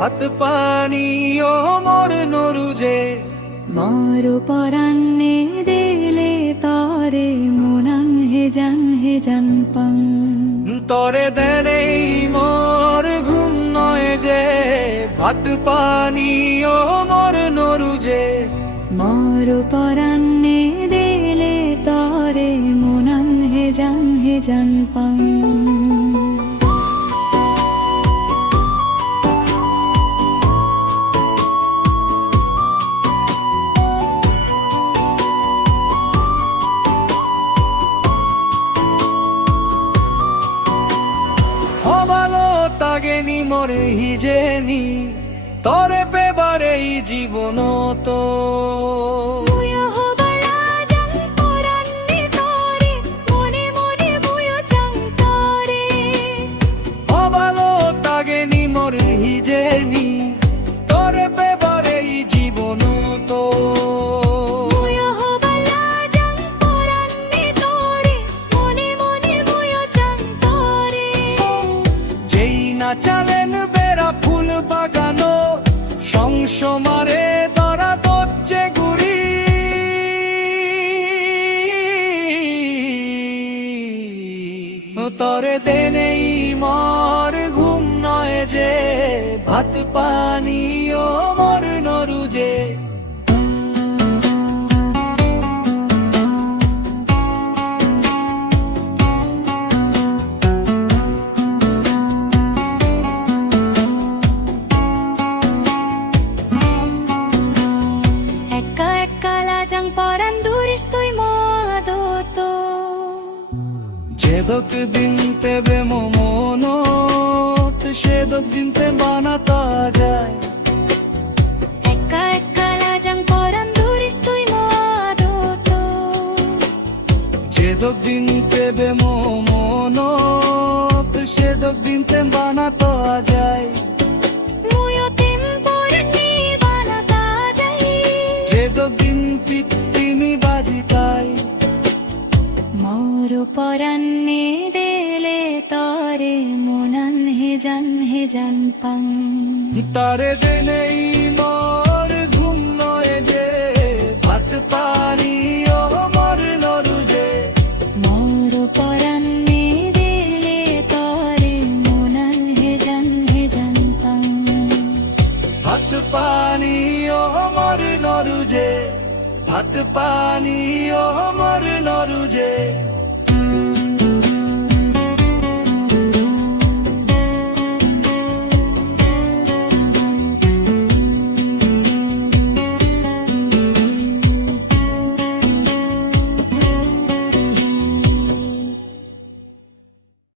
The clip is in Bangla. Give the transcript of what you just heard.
ভাত পানি ও মোর নরুজে মোর পরান্নে দেলে তরে মনান হে জান পাং তরে দেনেই মোর ঘুম নয় যে ভাত পানি ও মোর নরুজে মোর পরান্নে দেলে তরে মনান হে জান পাং হবালো তাগেনি মরে হিজেনি তরে পেবারে জীবন তো হবালো তাগেনি মরে হিজেনি তরে পেবারে জীবন তো যেই না চালেন বেড়া ফুল বাগানো সংসমারে ধরা করছে গুড়ি তরে দেনেই মর ঘুম নয় যে ভাত পানি ও মর নরুজে যেদক দিন তেবে মমনত সেদক দিন তে বানাতা যায় যেদক দিন তেবে মমনত সেদক দিন তে বানাতা যায় যেদক দিন পিত্তিনি বাজিতাই মোর পরান্নে দেলে তরে মনান হে জান পাং তারে দেনেই মোর ঘুম নয় যে ভাত পানি ও মোর নরুজে মোর পরান্নে দেলে তরে মনান হে জান পাং ভাত পানি ও মোর নরুজে ভাত পানি ও মোর নরুজে